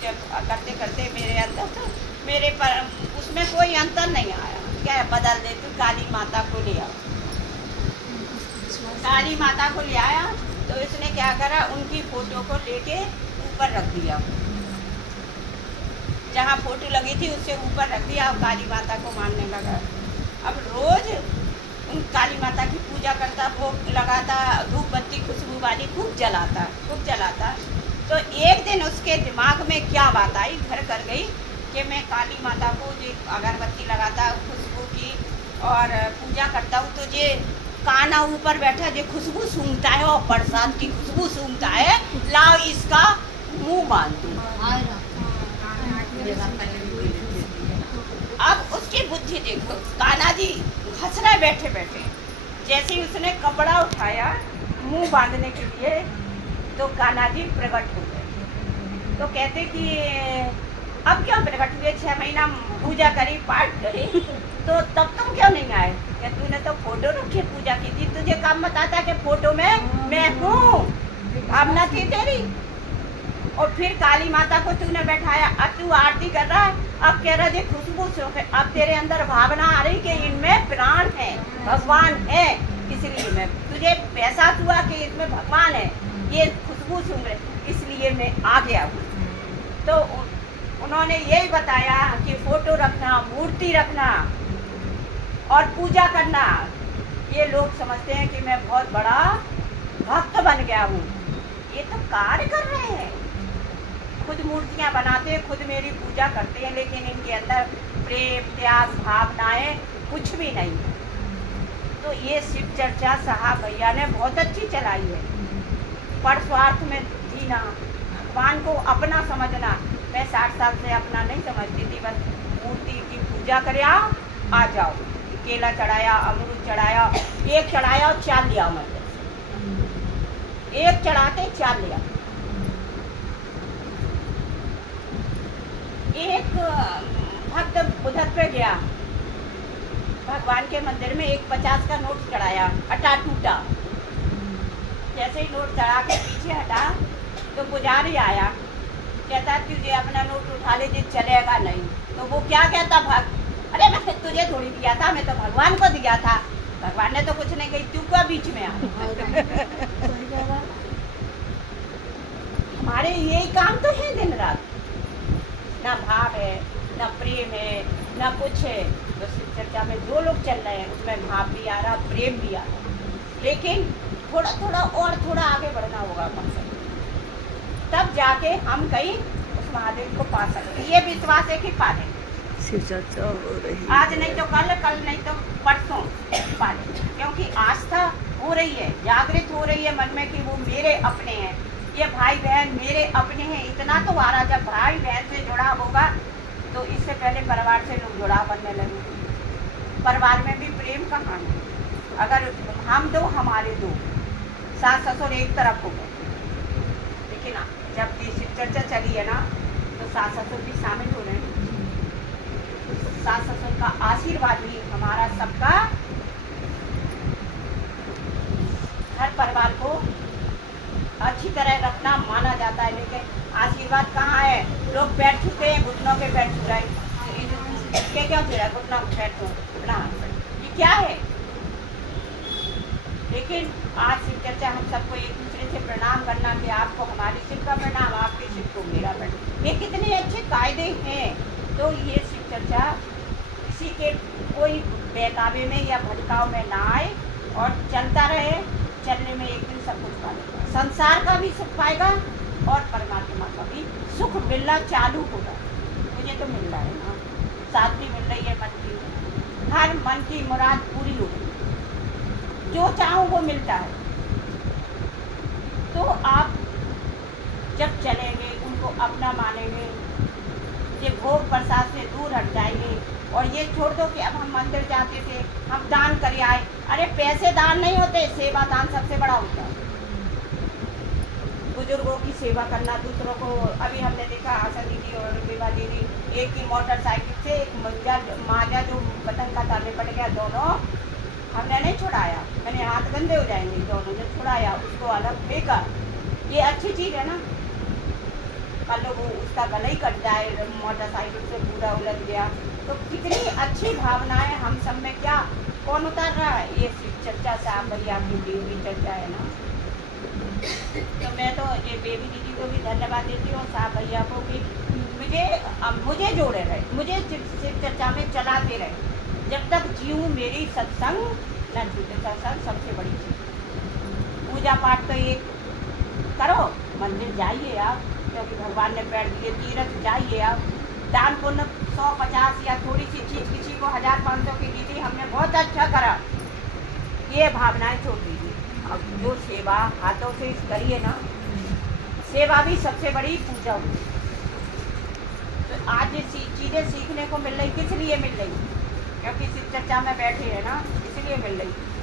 पूजा करते करते मेरे अंदर तो मेरे पर उसमें कोई अंतर नहीं आया। क्या बदल दे तू काली माता को ले आओ। काली माता को ले आया तो इसने क्या करा, उनकी फोटो को लेके ऊपर रख दिया, जहाँ फोटो लगी थी उससे ऊपर रख दिया और काली माता को मानने लगा। अब रोज उन काली माता की पूजा करता, भोग लगाता, धूप बत्ती खुशबू वाली खूब जलाता। तो एक दिन उसके दिमाग में क्या बात आई, घर कर गई कि मैं काली माता को जो अगरबत्ती लगाता खुशबू की और पूजा करता हूँ, तो ये काना ऊपर बैठा जो खुशबू सूंघता है और प्रसाद की खुशबू सूंघता है, लाओ इसका मुंह बांध दूं। अब उसकी बुद्धि देखो, कान्हा जी हंस रहे बैठे बैठे। जैसे ही उसने कपड़ा उठाया मुंह बांधने के लिए तो कान्हा जी प्रकट हो गए। तो कहते कि अब क्यों प्रकट हुए, 6 महीना पूजा करी, पाठ करी, तो तब तुम क्यों नहीं आए? क्या तूने तो फोटो रखी पूजा की थी, तुझे कब बताता कि फोटो में मैं हूँ, भावना थी तेरी। और फिर काली माता को तूने बैठाया, अब तू आरती कर रहा है, अब कह रहा है खुशबू सुख है, अब तेरे अंदर भावना आ रही कि इनमें प्राण है, भगवान है, इसलिए मैं तुझे पैसा हुआ कि इसमें भगवान है, ये खुशबू सूंघ रहे, इसलिए मैं आ गया हूँ। तो उन्होंने यही बताया कि फोटो रखना, मूर्ति रखना और पूजा करना, ये लोग समझते हैं कि मैं बहुत बड़ा भक्त बन गया हूँ। ये तो कार्य कर रहे हैं, खुद मूर्तियाँ बनाते हैं, खुद मेरी पूजा करते हैं, लेकिन इनके अंदर प्रेम त्याग भावनाएं कुछ भी नहीं। तो ये शिव चर्चा साहब भैया ने बहुत अच्छी चलाई है। पर स्वार्थ में जीना, भगवान को अपना समझना। मैं 60 साल से अपना नहीं समझती थी, बस मूर्ति की पूजा करे आ जाओ। केला चढ़ाया, अमरूद चढ़ाया, एक चढ़ाया और 4 लिया, मतलब एक चढ़ाते 4 लिया। एक भक्त उधर पे गया भगवान के मंदिर में, एक 50 का नोट चढ़ाया, अटा टूटा। जैसे ही नोट चढ़ा के पीछे हटा तो पुजारी आया, कहता तुझे अपना नोट उठा ले, चलेगा नहीं। तो वो क्या कहता, अरे मैं तुझे थोड़ी दिया था, मैं तो भगवान को दिया था, भगवान ने तो कुछ नहीं कही, तू क्या बीच में आ। हमारे यही काम तो है दिन रात, ना भाव है, ना प्रेम है, ना कुछ है। तो शिव चर्चा में जो लोग चल रहे हैं उसमें भाव भी आ रहा, प्रेम भी आ रहा, लेकिन थोड़ा थोड़ा और थोड़ा आगे बढ़ना होगा, तब जाके हम कहीं उस महादेव को पा सकते। ये विश्वास है कि पा लेंगे। शिव चर्चा हो रही, आज नहीं तो कल नहीं तो परसों पा लेंगे, क्योंकि आस्था हो रही है, जागृत हो रही है मन में कि वो मेरे अपने हैं, ये भाई बहन मेरे अपने हैं। इतना तो आ रहा, जब भाई बहन से जुड़ाव होगा तो इससे पहले परिवार से लोग जुड़ाव बनने लगे। परिवार में भी प्रेम कहाँ है? अगर हम दो हमारे दो, सास ससुर एक तरफ हो गए, लेकिन जब ये शिव चर्चा चली है ना तो सास ससुर भी शामिल हो रहे हैं। सास ससुर का आशीर्वाद भी हमारा सबका हर परिवार को अच्छी तरह रखना माना जाता है। लेकिन आशीर्वाद कहाँ है? लोग पैर छूते हैं, घुटनों के पैर छू रहे हैं, क्या छू रहा है? घुटनों के पैर छूना, ये क्या है? लेकिन आज शिव चर्चा हम सबको एक दूसरे से प्रणाम करना कि आपको हमारे शिव का प्रणाम, आपके शिव को मेरा प्रणाम, ये कितने अच्छे कायदे हैं। तो ये शिव चर्चा किसी के कोई बहकावे में या भटकाव में ना आए और चलता रहे। चलने में एक दिन सब कुछ पाएगा, संसार का भी सुख पाएगा और परमात्मा का भी सुख मिलना चालू होगा। मुझे तो मिल रहा है ना, शांति मिल रही है मन की, हर मन की मुराद पूरी हो रही है, जो चाहो वो मिलता है। तो आप जब चलेंगे, उनको अपना मानेंगे, ये भोग प्रसाद से दूर हट जाएंगे और ये छोड़ दो कि अब हम मंदिर जाते थे, हम दान कर आए। अरे पैसे दान नहीं होते, सेवा दान सबसे बड़ा होता है। बुजुर्गों की सेवा करना, दूसरों को, अभी हमने देखा आशा दीदी और विभा दीदी, एक ही मोटरसाइकिल से एक माजा जो बटन का ताले पड़ गया, दोनों हमने नहीं छुड़ाया, मैंने हाथ गंदे हो जाएंगे, दोनों ने छुड़ाया, उसको अलग फेंका। ये अच्छी चीज़ है ना। कल वो उसका गला ही कट जाए, मोटरसाइकिल से पूरा उलझ गया। तो कितनी अच्छी भावनाएं हम सब में क्या कौन उतार रहा है? ये चर्चा साहब भैया की दी हुई चर्चा है ना। तो मैं तो ये बेबी दीदी को भी धन्यवाद देती हूँ, साहब भैया को भी मुझे जोड़े रहे, मुझे शिव चर्चा में चलाते रहे। जब तक जीऊँ मेरी सत्संग न छूटे। सत्संग सबसे बड़ी चीज़। पूजा पाठ तो ये करो, मंदिर जाइए आप, क्योंकि भगवान ने पैर दिए, तीर्थ जाइए आप, दान पुण्य 100-50 या थोड़ी सी चीज़ किसी को 1000-500 की दी थी, हमने बहुत अच्छा करा, ये भावनाएं छोड़ दीजिए। अब जो सेवा हाथों से करिए ना, सेवा भी सबसे बड़ी पूजा हुई। तो आज ये चीज़ें सीखने को मिल रही, किस लिए मिल रही? क्योंकि शिव चर्चा में बैठे हैं ना, इसलिए मिल रही।